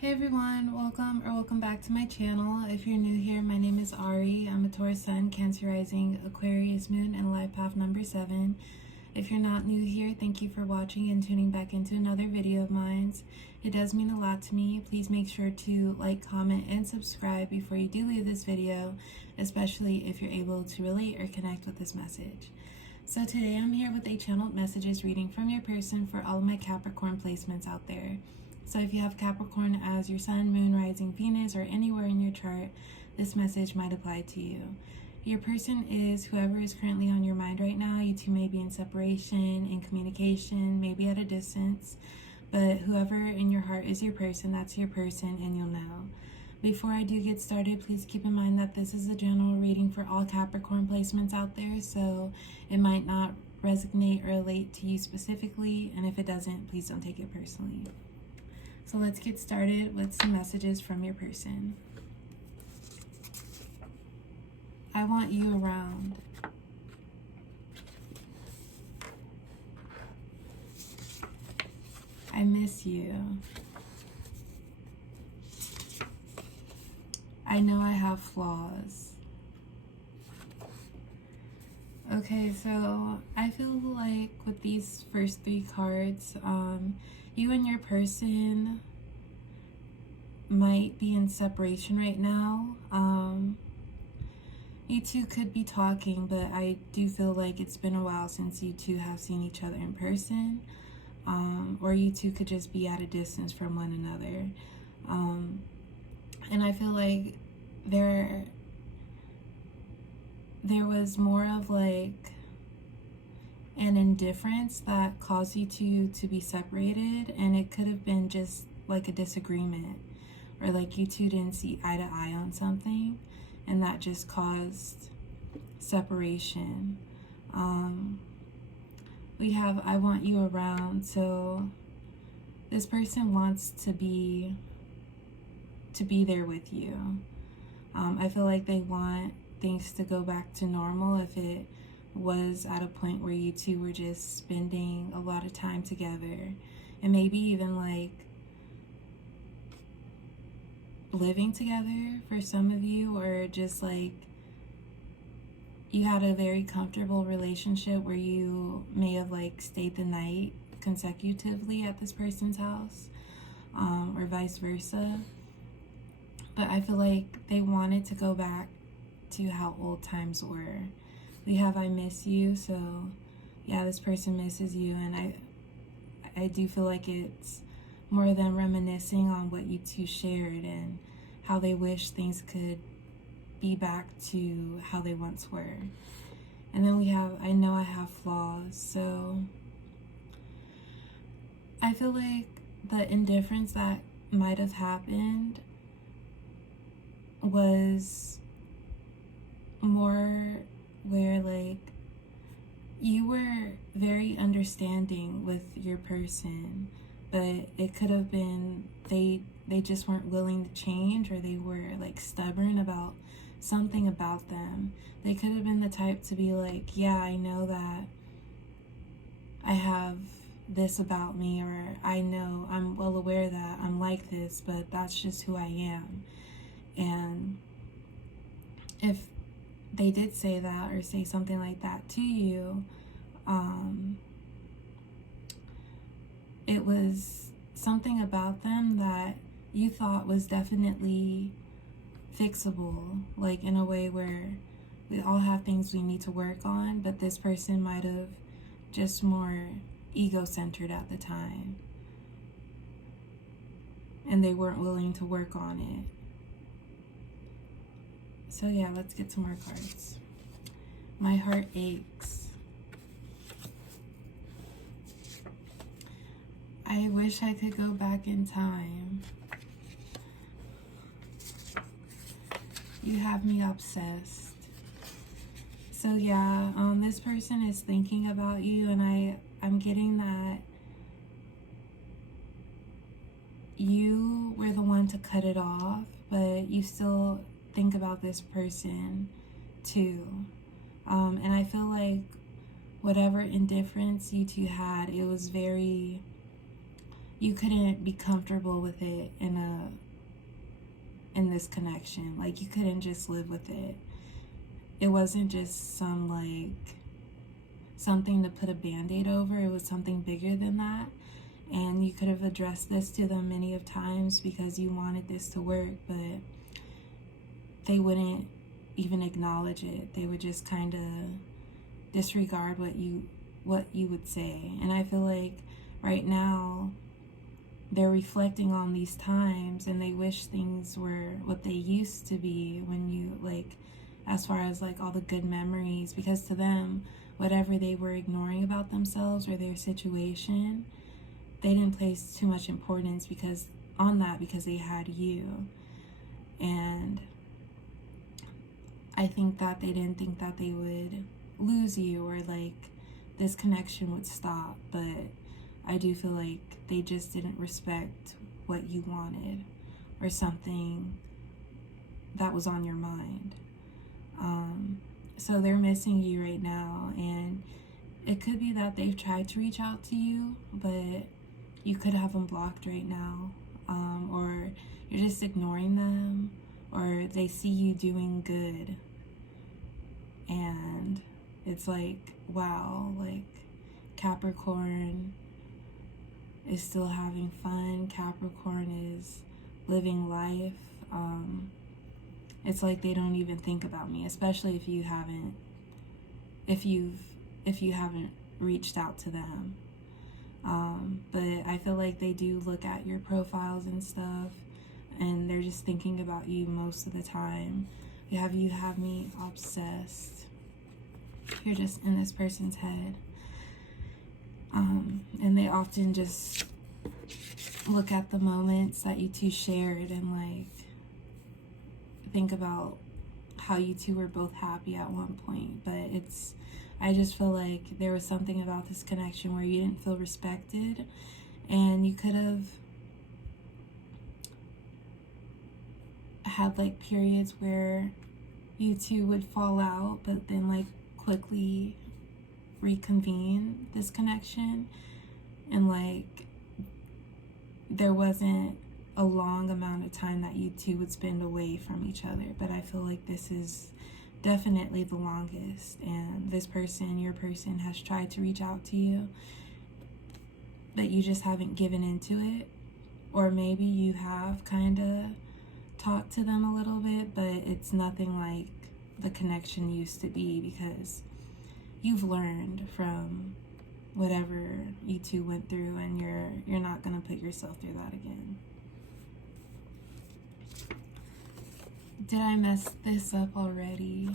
Hey everyone, welcome back to my channel. If you're new here, my name is Ari. I'm a Taurus Sun, Cancer Rising, Aquarius Moon, and Life Path number 7. If you're not new here, thank you for watching and tuning back into another video of mine. It does mean a lot to me. Please make sure to like, comment, and subscribe before you do leave this video, especially if you're able to relate or connect with this message. So today I'm here with a channeled messages reading from your person for all of my Capricorn placements out there. So if you have Capricorn as your sun, moon, rising, Venus, or anywhere in your chart, this message might apply to you. Your person is whoever is currently on your mind right now. You two may be in separation, in communication, maybe at a distance, but whoever in your heart is your person, that's your person, and you'll know. Before I do get started, please keep in mind that this is a general reading for all Capricorn placements out there, so it might not resonate or relate to you specifically, and if it doesn't, please don't take it personally. So let's get started with some messages from your person. I want you around. I miss you. I know I have flaws. Okay, so I feel like with these first three cards, you and your person might be in separation right now. You two could be talking, but I do feel like it's been a while since you two have seen each other in person. Or you two could just be at a distance from one another. And I feel like there was more of like an indifference that caused you two to be separated, and it could have been just like a disagreement, or like you two didn't see eye to eye on something, and that just caused separation. We have I want you around, so this person wants to be there with you. I feel like they want things to go back to normal if it was at a point where you two were just spending a lot of time together, and maybe even like living together for some of you, or just like you had a very comfortable relationship where you may have like stayed the night consecutively at this person's house, or vice versa. But I feel like they wanted to go back to how old times were. We have I miss you, so yeah, this person misses you, and I do feel like it's more than reminiscing on what you two shared and how they wish things could be back to how they once were. And then we have I know I have flaws, so I feel like the indifference that might have happened was more where like you were very understanding with your person, but it could have been they just weren't willing to change, or they were like stubborn about something about them. They could have been the type to be like, yeah, I know that I have this about me, or I know I'm well aware that I'm like this, but that's just who I am. And if they did say that or say something like that to you, it was something about them that you thought was definitely fixable, like in a way where we all have things we need to work on, but this person might have just more ego-centered at the time, and they weren't willing to work on it. So yeah, let's get some more cards. My heart aches. I wish I could go back in time. You have me obsessed. So yeah, this person is thinking about you, and I'm getting that you were the one to cut it off, but you still think about this person too. And I feel like whatever indifference you two had, it was very you couldn't be comfortable with it in this connection. Like, you couldn't just live with it. It wasn't just some, like, something to put a band-aid over. It was something bigger than that. And you could have addressed this to them many of times because you wanted this to work, but they wouldn't even acknowledge it. They would just kind of disregard what you would say. And I feel like right now they're reflecting on these times and they wish things were what they used to be, when you, like, as far as like all the good memories, because to them, whatever they were ignoring about themselves or their situation, they didn't place too much importance because they had you. And I think that they didn't think that they would lose you, or like this connection would stop, but I do feel like they just didn't respect what you wanted or something that was on your mind. So they're missing you right now, and it could be that they've tried to reach out to you, but you could have them blocked right now, or you're just ignoring them, or they see you doing good and it's like, wow, like Capricorn is still having fun. Happy is living life. It's like they don't even think about me, especially if you haven't reached out to them. But I feel like they do look at your profiles and stuff, and they're just thinking about you most of the time. You have me obsessed. You're just in this person's head. And they often just look at the moments that you two shared and like think about how you two were both happy at one point. But I just feel like there was something about this connection where you didn't feel respected, and you could have had like periods where you two would fall out, but then like quickly reconvene this connection, and like there wasn't a long amount of time that you two would spend away from each other. But I feel like this is definitely the longest, and this person, your person, has tried to reach out to you, but you just haven't given into it. Or maybe you have kind of talked to them a little bit, but it's nothing like the connection used to be, because you've learned from whatever you two went through, and you're not going to put yourself through that again. Did I mess this up already?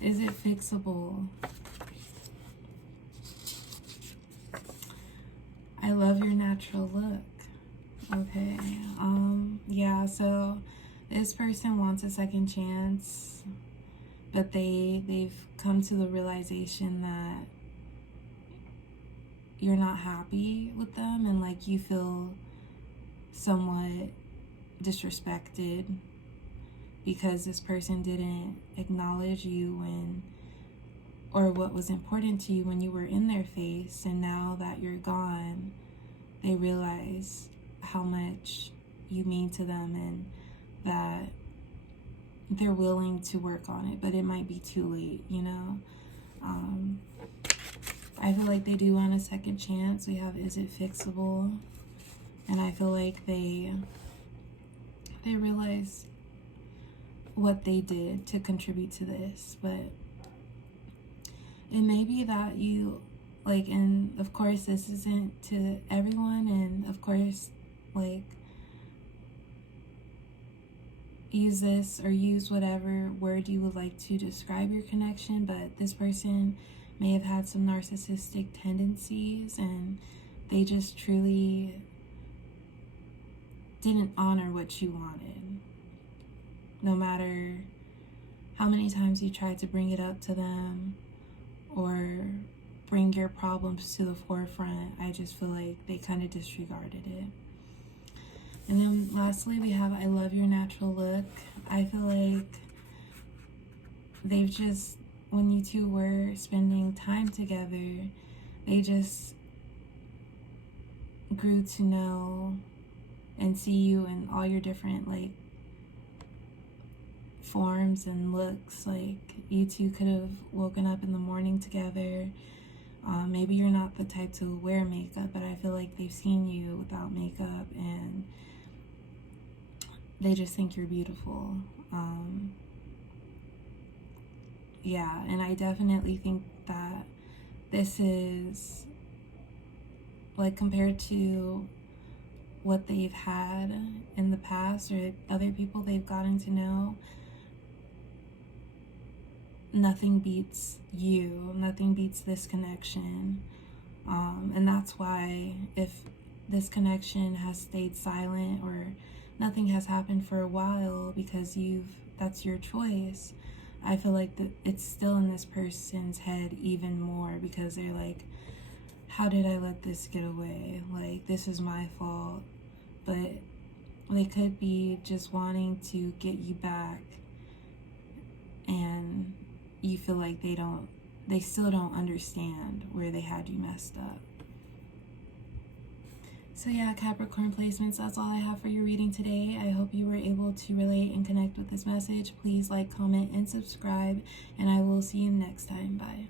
Is it fixable? I love your natural look. Okay. Yeah, so this person wants a second chance, but they've come to the realization that you're not happy with them, and like you feel somewhat disrespected because this person didn't acknowledge you or what was important to you when you were in their face. And now that you're gone, they realize how much you mean to them, and that they're willing to work on it, but it might be too late, you know? I feel like they do want a second chance. We have, is it fixable? And I feel like they realize what they did to contribute to this. But it may be that you, like, and of course this isn't to everyone, and of course, like, use this or use whatever word you would like to describe your connection, but this person may have had some narcissistic tendencies, and they just truly didn't honor what you wanted. No matter how many times you tried to bring it up to them or bring your problems to the forefront, I just feel like they kind of disregarded it. And then lastly, we have, I love your natural look. I feel like they've just, when you two were spending time together, they just grew to know and see you in all your different like forms and looks. Like you two could have woken up in the morning together. Maybe you're not the type to wear makeup, but I feel like they've seen you without makeup and they just think you're beautiful. Yeah, and I definitely think that this is, like, compared to what they've had in the past or other people they've gotten to know, nothing beats you, nothing beats this connection. And that's why if this connection has stayed silent or nothing has happened for a while because that's your choice, I feel like it's still in this person's head even more because they're like, how did I let this get away? Like, this is my fault. But they could be just wanting to get you back and you feel like they still don't understand where they had you messed up. So yeah, Capricorn placements, that's all I have for your reading today. I hope you were able to relate and connect with this message. Please like, comment, and subscribe, and I will see you next time. Bye.